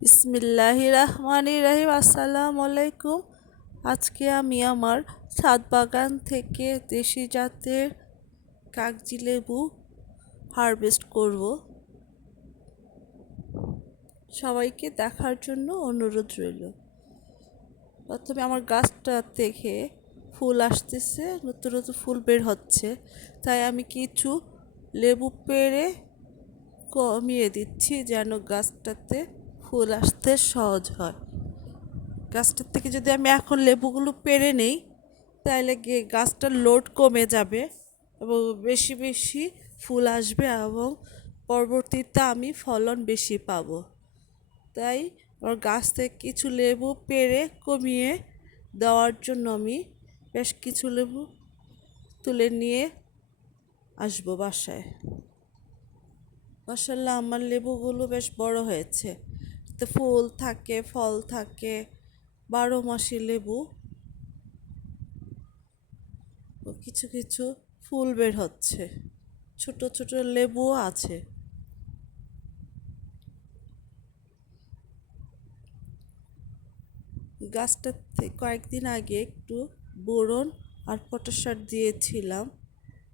বিসমিল্লাহির রহমানির রহিম। আসসালামু আলাইকুম। আজকে আমি আমার ছাদ বাগান থেকে দেশি জাতের কাগজি লেবু হারভেস্ট করব। সবাইকে দেখার জন্য অনুরোধ রইল। প্রথমে আমার গাছটা থেকে ফুল আসতেছে, নতুন নতুন ফুল বের হচ্ছে, তাই আমি কিছু লেবু পেড়ে কমিয়ে দিচ্ছি যেন গাছটাতে ফুল আসতে সহজ হয়। গাছটার থেকে যদি আমি এখন লেবুগুলো পেড়ে নেই তাহলে গিয়ে গাছটার লোড কমে যাবে এবং বেশি বেশি ফুল আসবে এবং পরবর্তীতে আমি ফলন বেশি পাবো। তাই আমার গাছ থেকে কিছু লেবু পেড়ে কমিয়ে দেওয়ার জন্য আমি বেশ কিছু লেবু তুলে নিয়ে আসবো বাসায়। মাশাআল্লাহ, আমার লেবুগুলো বেশ বড় হয়েছে, তো ফুল থাকে, ফল থাকে, 12 মাসি লেবু। কিছু কিছু ফুল বের হচ্ছে, ছোট ছোট লেবুও আছে। গাছটাতে কয়েকদিন আগে একটু বোরন আর পটাশ সার দিয়েছিলাম,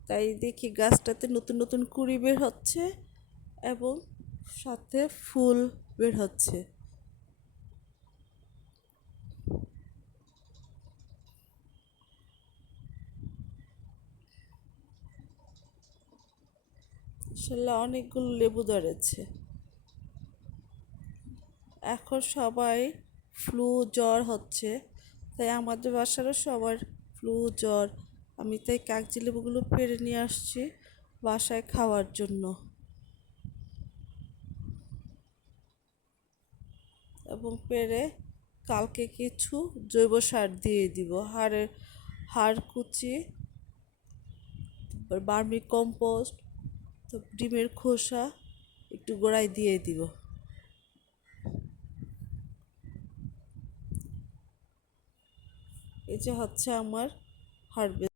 তাই দেখি গাছটাতে নতুন নতুন কুঁড়ি বের হচ্ছে এবং সাথে ফুল বের হচ্ছে। আসলে অনেকগুলো লেবু ধরেছে। এখন সবাই ফ্লু জ্বর হচ্ছে, তাই আমাদের বাসারও সবার ফ্লু জ্বর। আমি তাই কাগজি লেবুগুলো পেড়ে নিয়ে আসছি বাসায় খাওয়ার জন্য, এবং পেড়ে কালকে কিছু জৈব সার দিয়ে দিব। হাড় কুচি, বার্মি কম্পোস্ট, তো ডিমের খোসা একটু গোড়ায় দিয়ে দিব। এই যে হচ্ছে আমার হারভেস্ট।